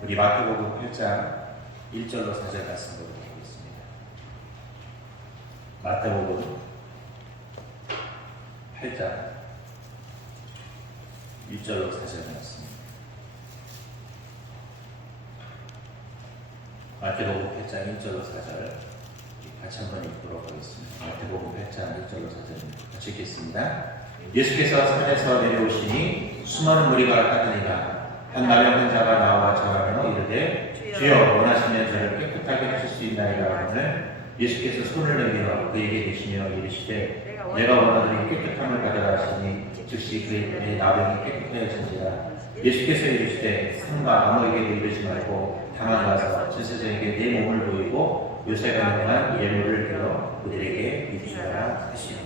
우리 마태복음 8장 1절로 4절 말씀 보도록 하겠습니다. 마태복음 8장 1절로 4절 말씀. 마태복음 8장 1절로 4절 같이 한번 읽도록 하겠습니다. 마태복음 8장 1절로 4절 같이 읽겠습니다. 예수께서 산에서 내려오시니 수많은 무리가 따르니라. 한 나병 환자가 나와 절하며 이르되 주여 원하시면 저를 깨끗하게 하실 수 있나이다 하거늘 예수께서 손을 내밀어 그에게 대시며 이르시되 내가 원하노니 깨끗함을 받으라 하시니 즉시 그의 나병이 깨끗하여진지라. 예수께서 이르시되 삼가 아무에게도 이르지 말고 다만 가서 천사장에게 내 몸을 보이고 요새가 명한 예물을 들어 그들에게 입히라 하시니라.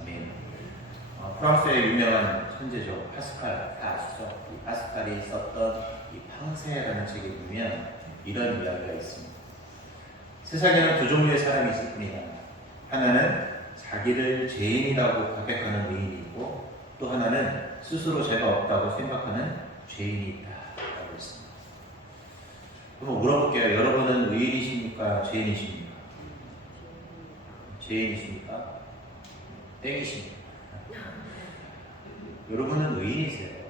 아멘. 프랑스의 유명한 천재죠. 파스칼 다 아시죠? 이 파스칼이 썼던 이 팡세라는 책에 보면 이런 이야기가 있습니다. 세상에는 두 종류의 사람이 있을 뿐이다. 하나는 자기를 죄인이라고 고백하는 의인이 있고 또 하나는 스스로 죄가 없다고 생각하는 죄인이 있다라고 했습니다. 그럼 물어볼게요. 여러분은 의인이십니까? 죄인이십니까? 죄인이십니까? 땡이십니까? 여러분은 의인이세요.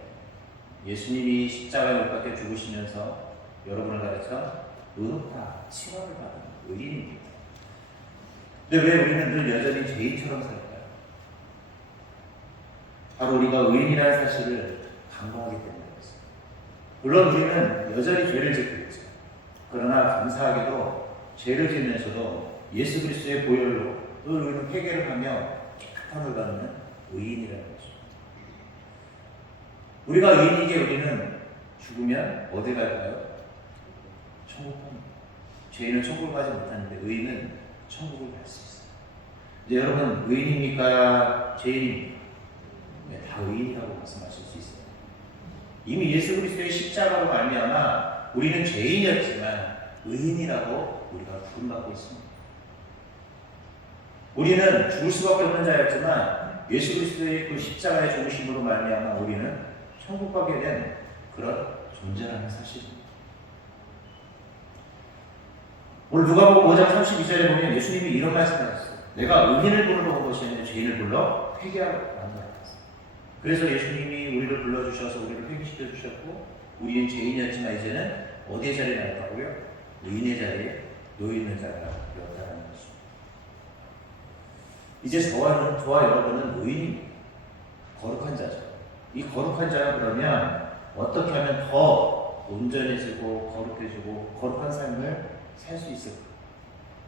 예수님이 십자가에 못 박혀 죽으시면서 여러분을 가르쳐 의롭다 칭함을 받은 의인입니다. 근데 왜 우리는 늘 여전히 죄인처럼 살까요? 바로 우리가 의인이라는 사실을 간과하기 때문이었습니다. 물론 우리는 여전히 죄를 짓고 있죠. 그러나 감사하게도 죄를 지으면서도 예수 그리스도의 보혈로 늘 우리는 회개를 하며 깨끗함을 받는 의인이라는 거죠. 우리가 의인이기에 우리는 죽으면 어디 갈까요? 천국 갑니다. 죄인은 천국을 가지 못하는데 의인은 천국을 갈 수 있어요. 이제 여러분 의인입니까? 죄인입니까? 네, 다 의인이라고 말씀하실 수 있어요. 이미 예수 그리스도의 십자가로 말미암아 우리는 죄인이었지만 의인이라고 우리가 부름받고 있습니다. 우리는 죽을 수밖에 없는 자였지만 예수 그리스도의 그 십자가의 죽으심으로 말미암아 우리는 천국 가게 된 그런 존재라는 사실입니다. 오늘 누가복음 5장 32절에 보면 예수님이 이런 말씀하셨어요. 내가 의인을 부르러 온 것이 아니라 죄인을 불러 회개하러 온 거였어요. 그래서 예수님이 우리를 불러주셔서 우리를 회개시켜 주셨고 우리는 죄인이었지만 이제는 어디의 자리에 나왔다고요? 의인의 자리에 놓여있는 자가 되었다는 것입니다. 이제 저와 여러분은 의인입니다. 거룩한 자죠. 이 거룩한 자가 그러면 어떻게 하면 더 온전해지고 거룩해지고 거룩한 삶을 살 수 있을까?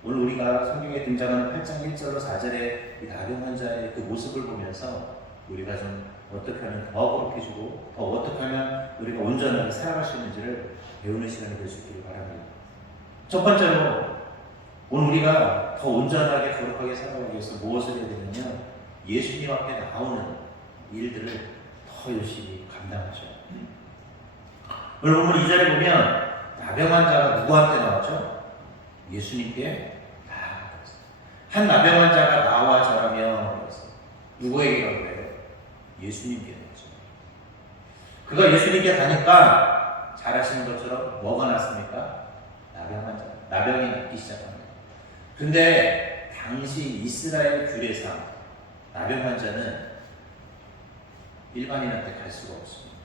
오늘 우리가 성경에 등장하는 8장 1절로 4절의 이 나병 환자의 그 모습을 보면서 우리가 좀 어떻게 하면 더 거룩해지고 더 어떻게 하면 우리가 온전하게 살아갈 수 있는지를 배우는 시간이 될 수 있기를 바랍니다. 첫 번째로 오늘 우리가 더 온전하게 거룩하게 살아가기 위해서 무엇을 해야 되냐면 예수님 앞에 나오는 일들을 더 열심히 감당하셔야 합니다. 오늘 본문 2절에 보면 나병 환자가 누구한테 나왔죠? 예수님께 나아갔어요. 한 나병 환자가 나와 절하며 누구에게 간 거예요? 예수님께 갔죠. 그가 예수님께 가니까 잘 아시는 것처럼 뭐가 났습니까? 나병 환자. 나병이 낫기 시작합니다. 근데 당시 이스라엘 규례상 나병 환자는 일반인한테 갈 수가 없습니다.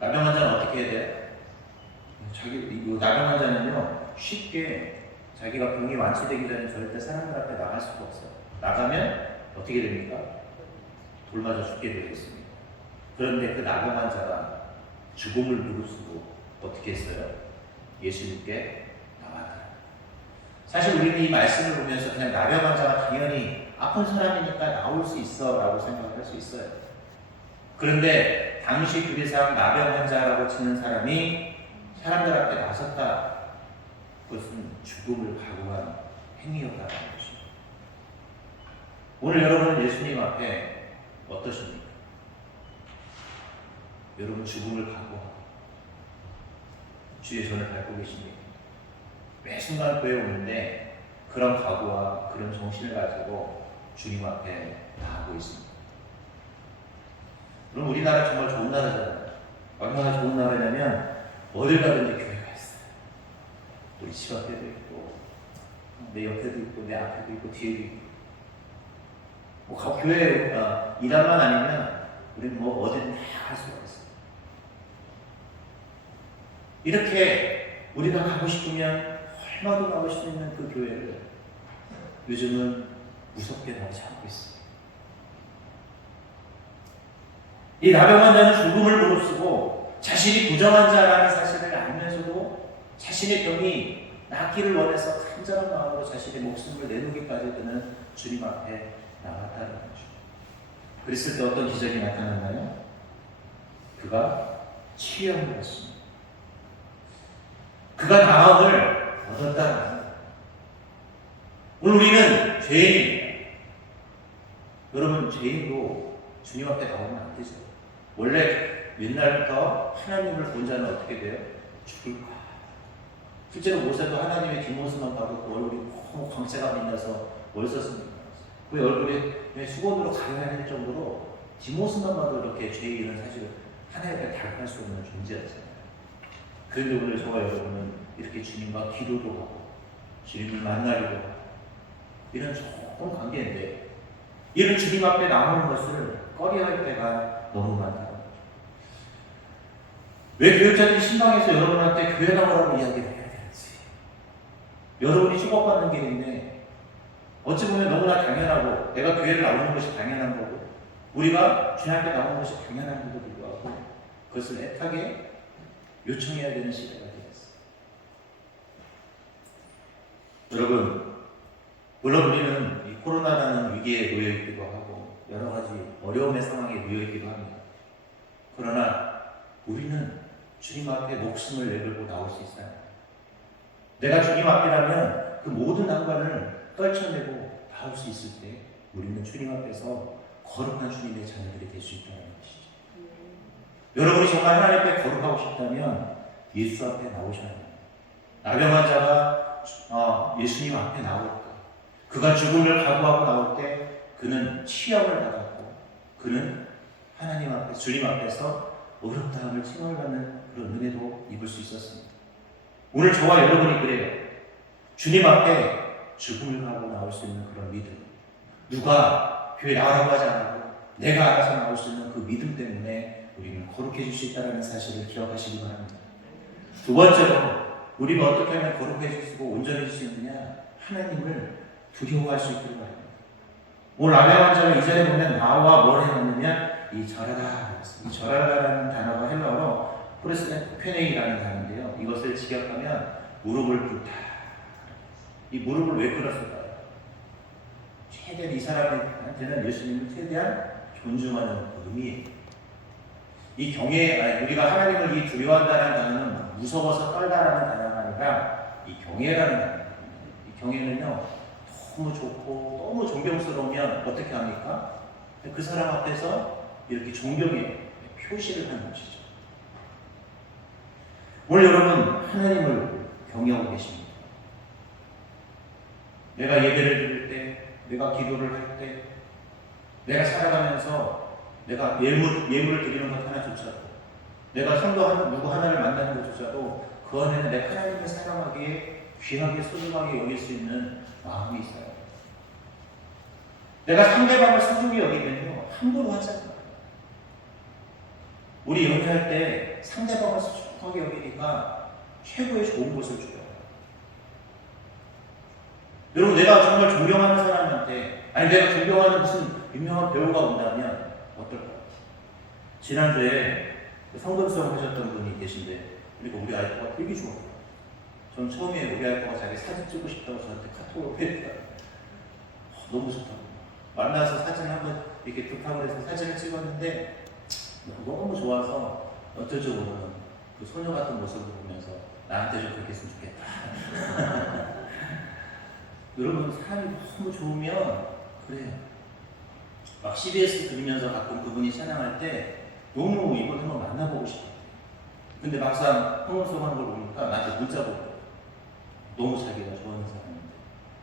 나병 환자는 어떻게 해야 돼요? 나병 환자는요, 쉽게 자기가 병이 완치되기 전에 절대 사람들 앞에 나갈 수가 없어요. 나가면 어떻게 됩니까? 돌 맞아 죽게 되어 있습니다. 그런데 그 나병 환자가 죽음을 무릅쓰고 어떻게 했어요? 예수님께 나왔다. 사실 우리는 이 말씀을 보면서 그냥 나병 환자가 당연히 아픈 사람이니까 나올 수 있어 라고 생각할 수 있어요. 그런데 당시 규례상 나병 환자라고 치는 사람이 사람들 앞에 나섰다. 그것은 죽음을 각오한 행위였다는 것입니다. 오늘 여러분은 예수님 앞에 어떠십니까? 여러분 죽음을 각오하고 주의 손을 밟고 계십니까? 매 순간 교회에 오는데 그런 각오와 그런 정신을 가지고 주님 앞에 나가고 있습니다. 그럼 우리나라 정말 좋은 나라잖아요. 얼마나 좋은 나라냐면 어딜 가든지 교회가 있어요. 우리 집 앞에도 있고 내 옆에도 있고 내 앞에도 있고 뒤에도 있고 뭐 교회 일하만 아니면 우리는 뭐 어디든 다 갈 수가 있어요. 이렇게 우리가 가고 싶으면 얼마도 가고 수 있는 그 교회를 요즘은 무섭게 나오지 않고 있어요. 이 나병 환자는 죽음을 무릅쓰고 자신이 부정한 자라는 사실을 알면서도 자신의 병이 낫기를 원해서 간절한 마음으로 자신의 목숨을 내놓기까지 드는 주님 앞에 나갔다는 거죠. 그랬을 때 어떤 기적이 나타났나요? 그가 치유함을 받습니다. 그가 나음을 얻었다는 거예요. 오늘 우리는 죄인입니다. 여러분, 죄인도 주님 앞에 나오면 안 되죠. 원래 옛날부터 하나님을 본 자는 어떻게 돼요? 죽을 거야. 실제로 모세도 하나님의 뒷모습만 봐도 그 얼굴이 너무 광채가 빛나서 월서습니다. 그 얼굴이 수건으로 가려야 할 정도로 뒷모습만 봐도 이렇게 죄인은 사실 하나님께 닮을 수 없는 존재였잖아요. 그런데 오늘 저와 여러분은 이렇게 주님과 기도도 하고 주님을 만나기도 하고 이런 좋은 관계인데 이런 주님 앞에 나오는 것을 꺼려할 때가 너무 많다는 거죠. 왜 교육자들이 신방에서 여러분한테 교회 나오라고 이야기를 해야 되는지, 여러분이 축복받는 길인데 어찌 보면 너무나 당연하고 내가 교회를 나오는 것이 당연한 거고 우리가 주님께 나오는 것이 당연한데도 불구하고 그것을 애타게 요청해야 되는 시대가 되었어요. 여러분, 물론 우리는 이 코로나라는 위기에 놓여 있기도 하고 여러 가지 어려움의 상황에 놓여 있기도 합니다. 그러나 우리는 주님 앞에 목숨을 내걸고 나올 수 있어요. 내가 주님 앞이라면 그 모든 난관을 떨쳐내고 나올 수 있을 때 우리는 주님 앞에서 거룩한 주님의 자녀들이 될 수 있다는 것이죠. 여러분이 정말 하나님 앞에 거룩하고 싶다면 예수 앞에 나오셔야 합니다. 나병 환자가 예수님 앞에 나올 때 그가 죽음을 각오하고 나올 때 그는 치유함을 받았고 그는 하나님 앞에 주님 앞에서 어렵다함을 칭함을 받는 그런 은혜도 입을 수 있었습니다. 오늘 저와 여러분이 그래요. 주님 앞에 죽음을 가고 나올 수 있는 그런 믿음, 누가 교회 나오라고 하지 않고 내가 알아서 나올 수 있는 그 믿음 때문에 우리는 거룩해질 수 있다는 사실을 기억하시기 바랍니다. 두 번째로 우리가 어떻게 하면 거룩해지고 온전해질 수 있느냐, 하나님을 두려워할 수 있기를 바랍니다. 오늘 라면 환자를 이전에 보면 나와 뭘 해놨느냐, 이 절하다. 이 절하다라는 단어가 헬라어로 프레스페네이라는 단어인데요. 이것을 직역하면 무릎을 꿇다. 이 무릎을 왜 꿇었을까요? 최대한 이 사람한테는 예수님을 최대한 존중하는 의미예요. 이 경외, 우리가 하나님을 이 두려워한다는 단어는 무서워서 떨다라는 단어가 아니라 이 경외라는 단어입니다. 이 경외는요, 너무 좋고 너무 존경스러우면 어떻게 합니까? 그 사람 앞에서 이렇게 존경의 표시를 하는 것이죠. 오늘 여러분 하나님을 경외하고 계십니다. 내가 예배를 드릴 때, 내가 기도를 할 때, 내가 살아가면서 내가 예물을 드리는 것 하나조차도, 내가 성도 누구 하나를 만나는 것조차도 그 안에는 내 하나님을 사랑하기에 귀하게 소중하게 여길 수 있는 마음이 있어요. 내가 상대방을 소중히 여기면요 함부로 하지 않아요. 우리 연애할 때 상대방을 소중하게 여기니까 최고의 좋은 것을 줘요. 여러분, 내가 정말 존경하는 사람한테, 아니 내가 존경하는 무슨 유명한 배우가 온다면 어떨까요? 지난주에 성금성 하셨던 분이 계신데, 그리고 우리 아이가 되게 좋아요. 전 처음에 우리 아이가 자기 사진 찍고 싶다고 저한테 카톡으로 보냈더라고요. 너무 좋다고. 만나서 사진을 한번 이렇게 부탁을 해서 사진을 찍었는데 너무 좋아서 어쩔 줄 모르는 그 소녀 같은 모습을 보면서 나한테 좀 그렇게 했으면 좋겠다. 여러분, 사람이 너무 좋으면 그래요. 막 CBS 들으면서 가끔 그분이 찬양할 때 너무 이분 한번 만나보고 싶어요. 근데 막상 홍원송 하는 걸 보니까 나한테 문자 보고 너무 자기가 좋아하는 사람인데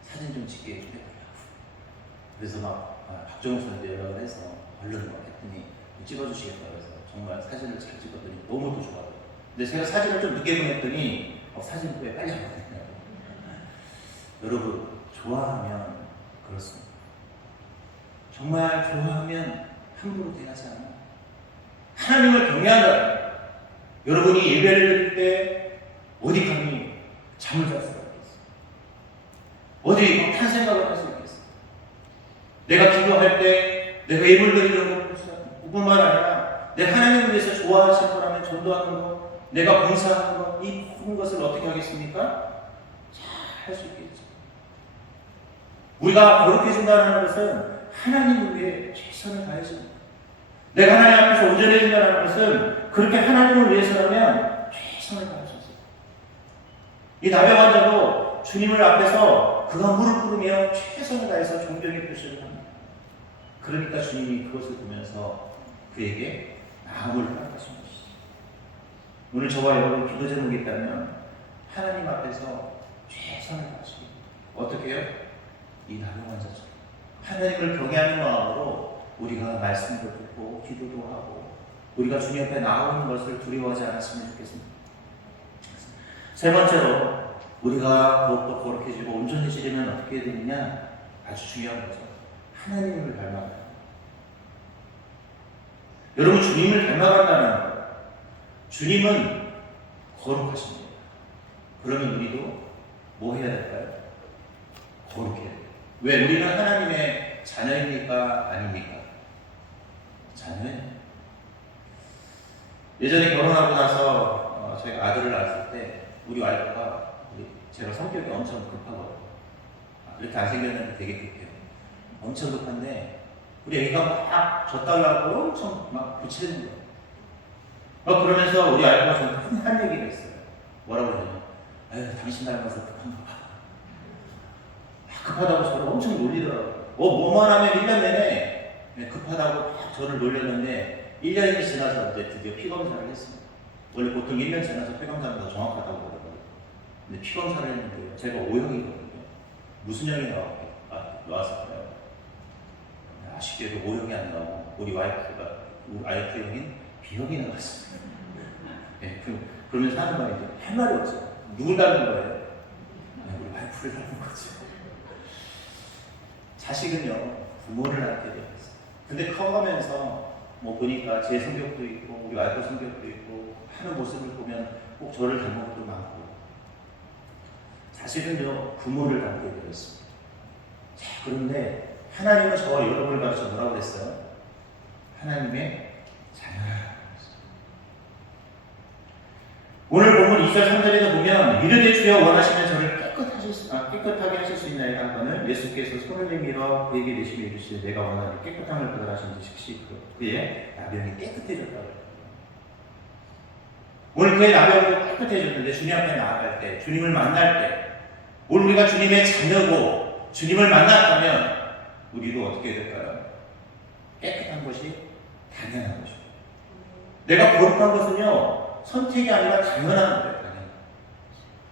사진 좀 찍게 해주겠더라고. 그래서 막 박정욱 선생님한테 연락을 해서 얼른 막 했더니 찍어주시겠다고 해서 정말 사진을 잘 찍었더니 너무도 좋아요. 근데 제가 사진을 좀 늦게 보냈더니 사진 왜 빨리 안 보냈냐고. 여러분, 좋아하면 그렇습니다. 정말 좋아하면 함부로 대하지 않아. 하나님을 경외한다. 여러분이 예배를 드릴 때 어디 감히 잠을 잘 수가 있겠어? 어디 탄 생각을 할 수 있겠어? 내가 기도할 때 내가 예물 드리는 것뿐만 아니라 내 하나님을 위해서 좋아하실 거라면 전도하는 것, 내가 봉사하는 것, 이 모든 것을 어떻게 하겠습니까? 잘 할 수 있겠죠. 우리가 거룩해진다는 것은 하나님을 위해 최선을 다해서 내가 하나님 앞에서 온전해진다는 것은 그렇게 하나님을 위해서라면 최선을 다할 수 있어요. 이 나병 환자도 주님을 앞에서 그가 무릎 꿇으며 최선을 다해서 존경의 표시를 합니다. 그러니까 주님이 그것을 보면서 그에게 마음을 허락하신 것이죠. 오늘 저와 여러분 기도 제목이 있다면 하나님 앞에서 최선을 다하시고 어떻게 해요? 이 나병 환자처럼 하나님을 경외하는 마음으로 우리가 말씀도 듣고 기도도 하고 우리가 주님 앞에 나오는 것을 두려워하지 않았으면 좋겠습니다. 세 번째로 우리가 더욱더 거룩해지고 온전해지려면 어떻게 해야 되느냐? 아주 중요한 거죠. 하나님을 닮아가는 것. 여러분, 주님을 닮아간다는 것. 주님은 거룩하십니다. 그러면 우리도 뭐 해야 될까요? 거룩해야 돼요. 왜? 우리는 하나님의 자녀입니까? 아닙니까? 자녀예요. 예전에 결혼하고 나서 저희가 아들을 낳았을 때 우리 와이프가 제가 성격이 엄청 급하거든요. 이렇게 안 생겼는데 되게 급해요. 엄청 급한데 우리 애기가 막 젖달라고 엄청 막 부치는 거예요. 그러면서 우리 와이프가 저한테 한 얘기를 했어요. 뭐라고 그러냐면 당신 닮아서 급한가 봐. 급하다고 저를 엄청 놀리더라고요. 뭐만 하면 1년 내내 급하다고 막 저를 놀렸는데 1년이 지나서 이제 드디어 피검사를 했습니다. 원래 보통 1년 지나서 피검사는 더 정확하다고 그러거든요. 근데 피검사를 했는데 제가 O형이거든요. 무슨 형이 나왔을까요? 아쉽게도 O형이 안 나오고 우리 와이프 형인 B형이 나왔습니다. 네, 그러면서 하는 말이 할 말이 없어요. 누굴 닮은 거예요? 우리 와이프를 닮은 거죠. 자식은요, 부모를 닮게 되어 있어요. 근데 커가면서 보니까 제 성격도 있고 우리 와이프 성격도 있고 하는 모습을 보면 꼭 저를 닮은 것도 많고 사실은요, 부모를 닮게 되어 있습니다. 자, 그런데 하나님은 저와 여러분을 가르쳐 뭐라고 그랬어요? 하나님의 자녀라. 오늘 본문 2절 3절에도 보면 이르되 주여 원하시면 저를 깨끗하게 하실 수 있나이다 하거늘 예수께서 손을 내밀어 그에게 내시며 이르시되 내가 원하는 깨끗함을 그들하신 즉시 그의 나병이 깨끗해졌다고. 오늘 그의 나병이 깨끗해졌는데 주님 앞에 나아갈 때, 주님을 만날 때, 오늘 우리가 주님의 자녀고 주님을 만났다면 우리도 어떻게 될까요? 깨끗한 것이 당연한 것이고, 내가 거룩한 것은요 선택이 아니라 당연한 거예요.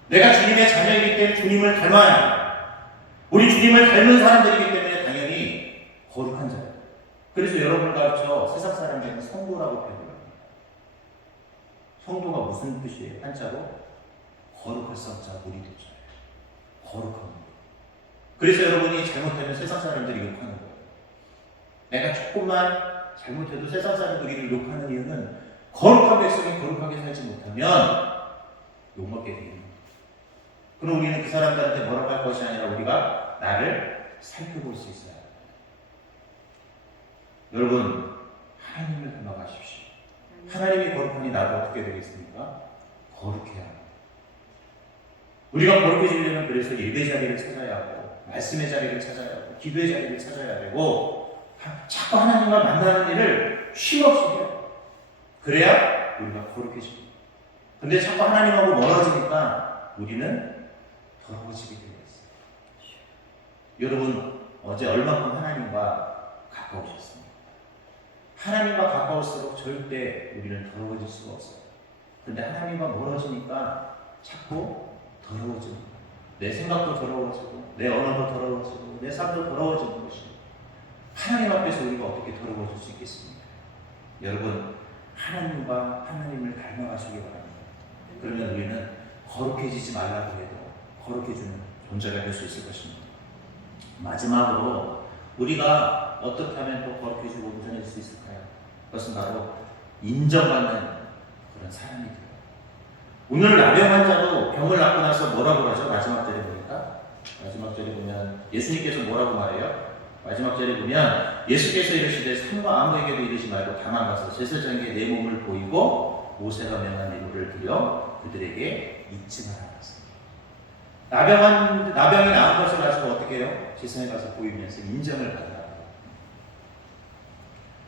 내가 주님의 자녀이기 때문에 주님을 닮아야 합니다. 우리 주님을 닮은 사람들이기 때문에 당연히 거룩한 자예요. 그래서 여러분을 가르쳐 세상 사람들은 성도라고 표현합니다. 성도가 무슨 뜻이에요? 한자로 거룩할 성자 무리도자예요. 거룩한 거. 그래서 여러분이 잘못하면 세상 사람들이 욕하는 거예요. 내가 조금만 잘못해도 세상 사람들이 욕하는 이유는 거룩한 백성이 거룩하게 살지 못하면 욕먹게 됩니다. 그럼 우리는 그 사람들한테 뭐라고 할 것이 아니라 우리가 나를 살펴볼 수 있어요. 여러분, 하나님을 닮아가십시오. 하나님이 거룩하니 나도 어떻게 되겠습니까? 거룩해야 합니다. 우리가 거룩해지려면 그래서 예배 자리를 찾아야 하고 말씀의 자리를 찾아야 하고 기도의 자리를 찾아야 되고 자꾸 하나님과 만나는 일을 쉼없이 해요. 그래야 우리가 거룩해집니다. 근데 자꾸 하나님하고 멀어지니까 우리는 더러워지게 되어 있어요. 여러분, 어제 얼마큼 하나님과 가까우셨습니까? 하나님과 가까울수록 절대 우리는 더러워질 수가 없어요. 근데 하나님과 멀어지니까 자꾸 더러워지고, 내 생각도 더러워지고, 내 언어도 더러워지고, 내 삶도 더러워지는 것이에요. 하나님 앞에서 우리가 어떻게 더러워질 수 있겠습니까? 여러분, 하나님과 하나님을 닮아가시기 바랍니다. 그러면 우리는 거룩해지지 말라고 해도 거룩해지는 존재가 될 수 있을 것입니다. 마지막으로 우리가 어떻게 하면 또 거룩해지고 온전해질 수 있을까요? 그것은 바로 인정받는 그런 사람이 돼요. 오늘 나병 환자도 병을 낫고 나서 뭐라고 하죠? 마지막 절에 보니까 마지막 절에 보면 예수님께서 뭐라고 말해요? 마지막 절에 보면 예수께서 이르시되 산과 아무에게도 이르지 말고 다만 가서 제사장에게 내 몸을 보이고 모세가 명한 예물을 드려 그들에게 잊지 말라 했습니다. 나병이 나은 것을 가지고 어떻게 해요? 제사장에 가서 보이면서 인정을 받아요.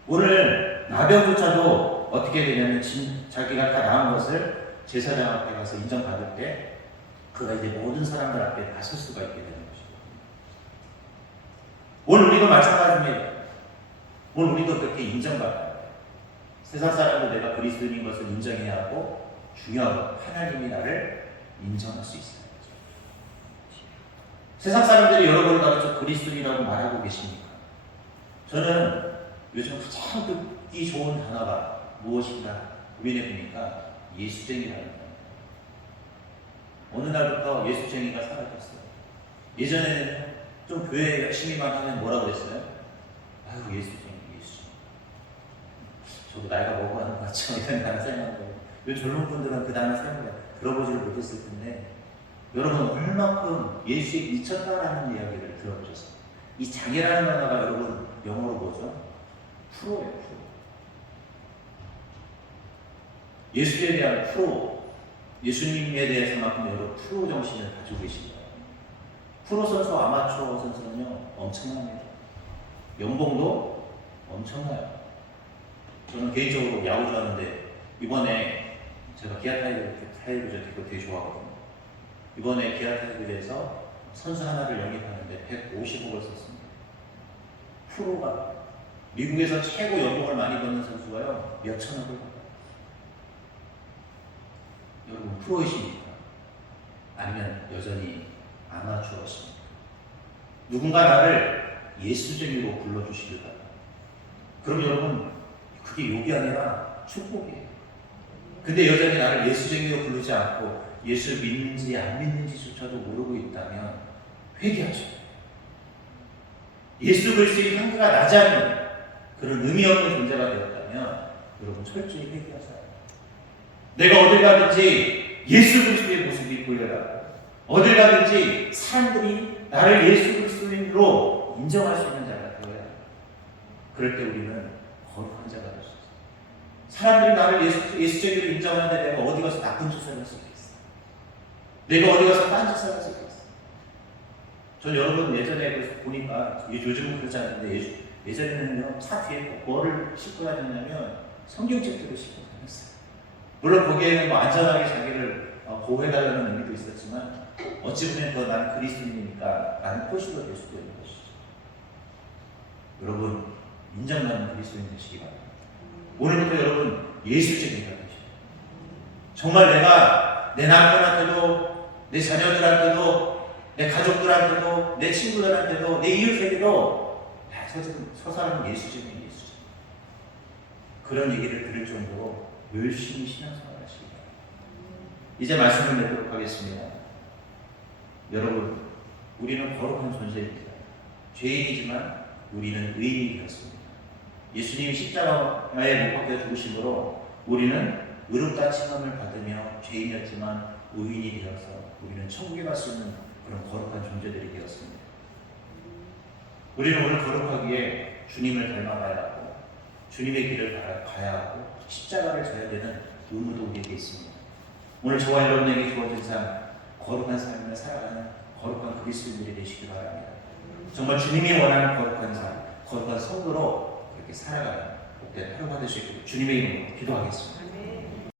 오늘 나병조차도 어떻게 되냐면 자기가 다 나은 것을 제사장 앞에 가서 인정받을 때 그가 이제 모든 사람들 앞에 나설 수가 있게 되는 것이죠. 오늘 우리도 마찬가지입니다. 오늘 우리도 그렇게 인정받아야 돼요. 세상 사람도 내가 그리스도인인 것을 인정해야 하고 중요하고 하나님이 나를 인정할 수 있어요. 세상 사람들이 여러분을 가르쳐 그리스도인이라고 말하고 계십니까? 저는 요즘 가장 듣기 좋은 단어가 무엇인가 고민해 보니까 예수쟁이라는 단어. 어느 날부터 예수쟁이가 사라졌어요. 예전에는 좀 교회 열심히만 하면 뭐라고 그랬어요? 아유 예수쟁이. 저도 나이가 먹어가는 것 같죠. 이런 단어 사용하는 거예요. 요 젊은 분들은 그 단어 사용을 들어보지를 못했을 텐데 여러분 얼마큼 예수에 미쳤다라는 이야기를 들어보셨어요? 이 장애라는 단어가 여러분 영어로 뭐죠? 프로예요. 프로. 예수에 대한 프로, 예수님에 대해서만큼 여러분 프로 정신을 가지고 계십니다. 프로 선수, 아마추어 선수는요 엄청납니다. 연봉도 엄청나요. 저는 개인적으로 야구 좋아하는데 이번에 제가 기아 타이거즈 되게 좋아하거든요. 이번에 기아 타이거즈에서 선수 하나를 영입하는데 150억을 썼습니다. 프로가 미국에서 최고 연봉을 많이 받는 선수가요 몇 천억을 받아요. 여러분 프로이십니까? 아니면 여전히 아마추어십니까? 누군가 나를 예수쟁이로 불러주시길 바랍니다. 그럼 여러분 그게 욕이 아니라 축복이에요. 근데 여전히 나를 예수쟁이로 부르지 않고 예수를 믿는지 안 믿는지조차도 모르고 있다면 회개하셔야 돼요. 예수 그리스도의 향기가 나지 않는 그런 의미 없는 존재가 되었다면 여러분 철저히 회개하셔야 돼요. 내가 어딜 가든지 예수 그리스도의 모습이 보여야 어딜 가든지 사람들이 나를 예수 그리스도인으로 인정할 수 있는 자가 되어야 해요. 그럴 때 우리는 거룩한 자가 될 수 있어요. 사람들이 나를 예수적으로 인정하는데 내가 어디 가서 나쁜 짓을 할 수 있겠어? 내가 어디 가서 딴짓을 할 수 있겠어? 전 여러분 예전에 보니까 요즘은 그렇지 않은데 예전에는요 차 뒤에 뭐를 싣고 다녔냐면 성경책들을 싣고 다녔어요. 물론 거기에는 뭐 안전하게 자기를 보호해달라는 의미도 있었지만 어찌 보면 더 나는 그리스도인이니까 나는 표시가 될 수도 있는 것이죠. 여러분 인정받는 그리스도인 되시기 바랍니다. 오늘부터 여러분 예수쟁이가 되십시오. 정말 내가 내 남편한테도 내 자녀들한테도 내 가족들한테도 내 친구들한테도 내 이웃에게도 저 사람은 예수쟁이. 그런 얘기를 들을 정도로 열심히 신앙생활 하시기 바랍니다. 이제 말씀을 맺도록 하겠습니다. 여러분 우리는 거룩한 존재입니다. 죄인이지만 우리는 의인이 되었습니다. 예수님이 십자가에 못 박혀 죽으심으로 우리는 의롭다 칭함을 받으며 죄인이었지만 의인이 되어서 우리는 천국에 갈 수 있는 그런 거룩한 존재들이 되었습니다. 우리는 오늘 거룩하기에 주님을 닮아가야 하고 주님의 길을 가야 하고 십자가를 져야 되는 의무도 우리에게 있습니다. 오늘 저와 여러분에게 주어진 삶, 거룩한 삶을 살아가는 거룩한 그리스도인들이 되시기 바랍니다. 정말 주님이 원하는 거룩한 삶, 거룩한 성도로 그렇게 살아가는 복된 하루가 되시길 주님의 이름으로 기도하겠습니다.